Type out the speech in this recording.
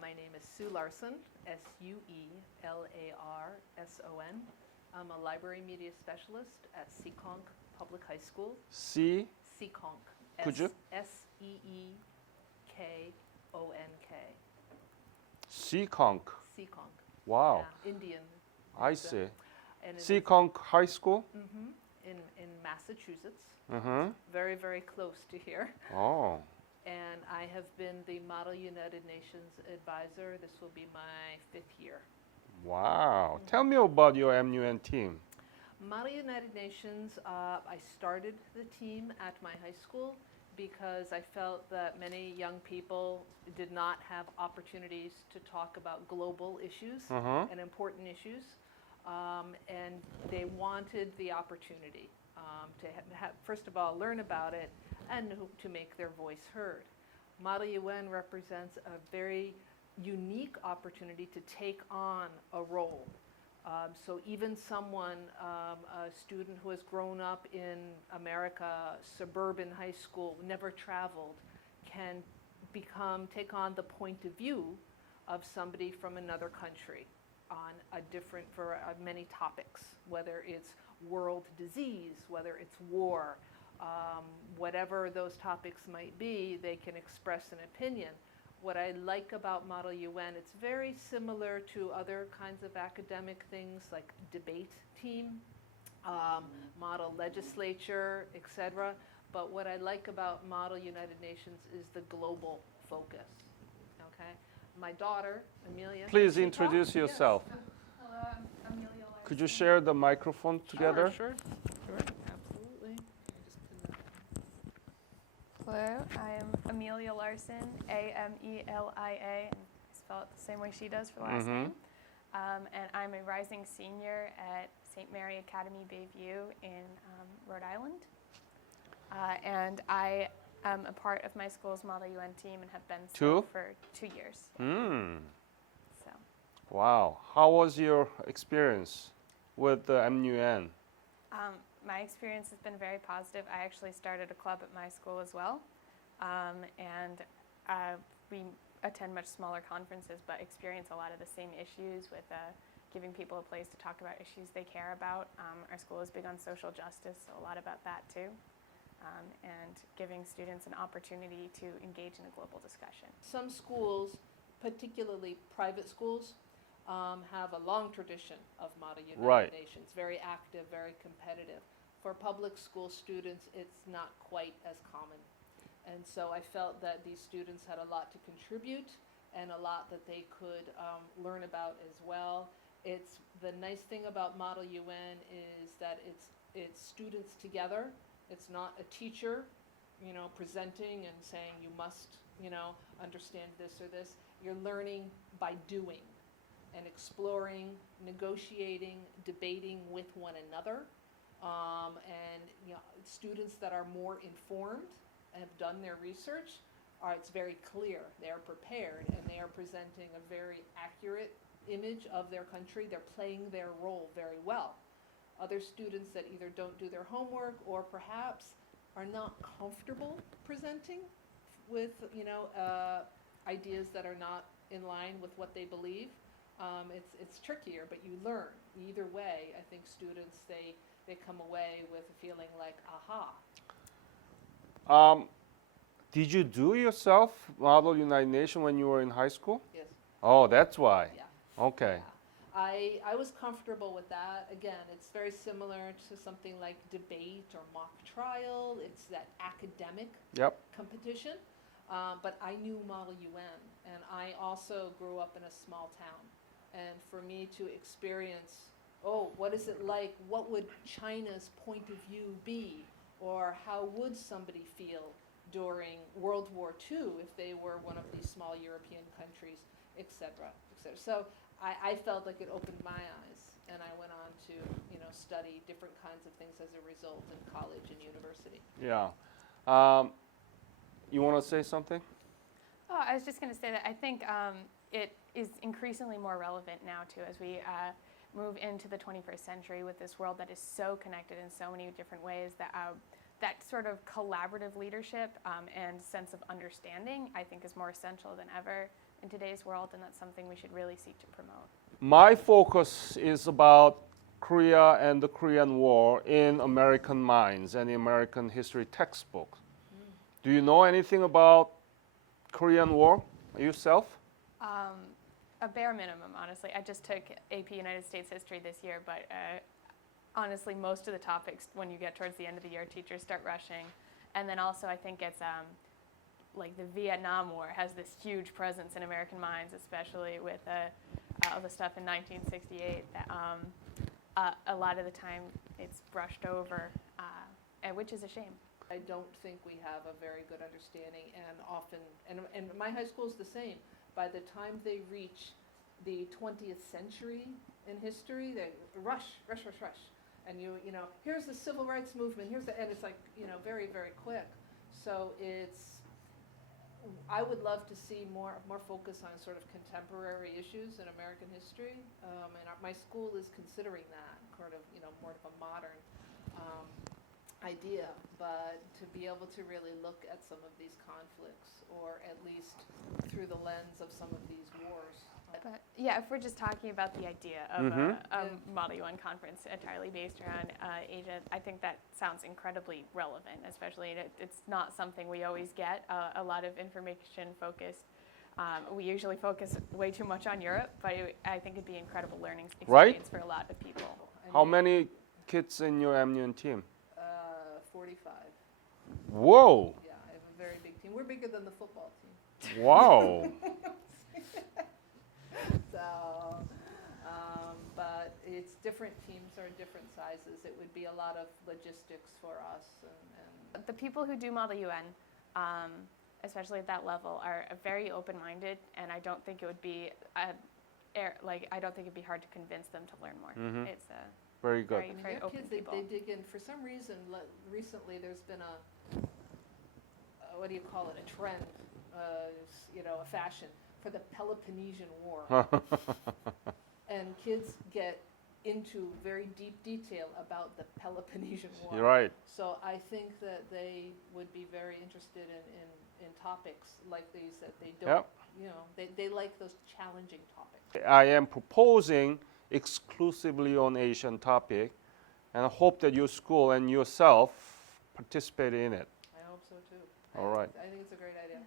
My name is Sue Larson, Suelarson. I'm a library media specialist at Seekonk Public High School. C. Seekonk. Could you? Seekonk. Seekonk. Seekonk. Wow. Yeah, Indian. I see. And Seekonk High School? in Massachusetts. Very, very close to here. Oh. And I have been the Model United Nations advisor. This will be my 5th year. Wow. Tell me about your MUN team. Model United Nations, I started the team at my high school because I felt that many young people did not have opportunities to talk about global issues and important issues. And they wanted the opportunity to first of all, learn about it and to make their voice heard. Model UN represents a very unique opportunity to take on a role. So even someone, a student who has grown up in America, suburban high school, never traveled, can take on the point of view of somebody from another country on for many topics, whether it's world disease, whether it's war, whatever those topics might be, they can express an opinion. What I like about Model UN, it's very similar to other kinds of academic things like debate team, model legislature, etc. But what I like about Model United Nations is the global focus. Okay, my daughter, Emilia. Please introduce yourself. Hello, I'm Emilia. Could you share the microphone together? Sure, absolutely. Hello, I am Emilia Larson, Amelia, and I spell it the same way she does for the last name. And I'm a rising senior at St. Mary Academy Bayview in Rhode Island. And I am a part of my school's Model UN team and have been so for 2 years. So. Wow. How was your experience with the MUN? My experience has been very positive. I actually started a club at my school as well. And we attend much smaller conferences, but experience a lot of the same issues with giving people a place to talk about issues they care about. Our school is big on social justice, so a lot about that too. And giving students an opportunity to engage in a global discussion. Some schools, particularly private schools, have a long tradition of Model United Nations, very active, very competitive. For public school students, it's not quite as common. And so I felt that these students had a lot to contribute and a lot that they could learn about as well. It's the nice thing about Model UN is that it's students together. It's not a teacher, presenting and saying you must, understand this or this. You're learning by doing and exploring, negotiating, debating with one another. And students that are more informed and have done their research, it's very clear. They are prepared and they are presenting a very accurate image of their country. They're playing their role very well. Other students that either don't do their homework or perhaps are not comfortable presenting with ideas that are not in line with what they believe. It's trickier, but you learn. Either way, I think students, they come away with a feeling like, aha. Did you do yourself Model United Nations when you were in high school? Yes. Oh, that's why. Yeah. Okay. Yeah. I was comfortable with that. Again, it's very similar to something like debate or mock trial. It's that academic competition. But I knew Model UN, and I also grew up in a small town. And for me to experience, what is it like? What would China's point of view be? Or how would somebody feel during World War II if they were one of these small European countries, et cetera, et cetera. So I felt like it opened my eyes, and I went on to, study different kinds of things as a result in college and university. Yeah. You want to say something? Oh, I was just going to say that I think it is increasingly more relevant now, too, as we move into the 21st century with this world that is so connected in so many different ways that that sort of collaborative leadership and sense of understanding, I think, is more essential than ever in today's world, and that's something we should really seek to promote. My focus is about Korea and the Korean War in American minds and the American history textbook. Do you know anything about Korean War yourself? A bare minimum, honestly. I just took AP United States History this year, but honestly, most of the topics, when you get towards the end of the year, teachers start rushing. And then also, I think it's like the Vietnam War has this huge presence in American minds, especially with all the stuff in 1968. That, a lot of the time, it's brushed over, which is a shame. I don't think we have a very good understanding, and often, and my high school is the same. By the time they reach the 20th century in history, they rush. And you know, here's the civil rights movement, and it's like, you know, very, very quick. So I would love to see more focus on sort of contemporary issues in American history, and my school is considering that, kind of, you know, more of a modern idea, but to be able to really look at some of these conflicts, or at least through the lens of some of these wars. But yeah, if we're just talking about the idea of a Model UN conference entirely based around Asia, I think that sounds incredibly relevant, especially it's not something we always get, a lot of information focused. We usually focus way too much on Europe, but I think it'd be an incredible learning experience for a lot of people. How many kids in your MUN team? 45. Whoa! Yeah, I have a very big team. We're bigger than the football team. Wow! So, but it's different teams are different sizes. It would be a lot of logistics for us. And the people who do Model UN, especially at that level, are very open-minded, and I don't think it would be I don't think it'd be hard to convince them to learn more. It's Very good. very they're open kids, people. they dig in. For some reason, recently there's been what do you call it, a trend, you know, a fashion for the Peloponnesian War. And kids get into very deep detail about the Peloponnesian War. You're right. So I think that they would be very interested in topics like these, that they don't, you know, they like those challenging topics. I am proposing exclusively on Asian topic, and I hope that your school and yourself participate in it. I hope so too. All right. I think it's a great idea.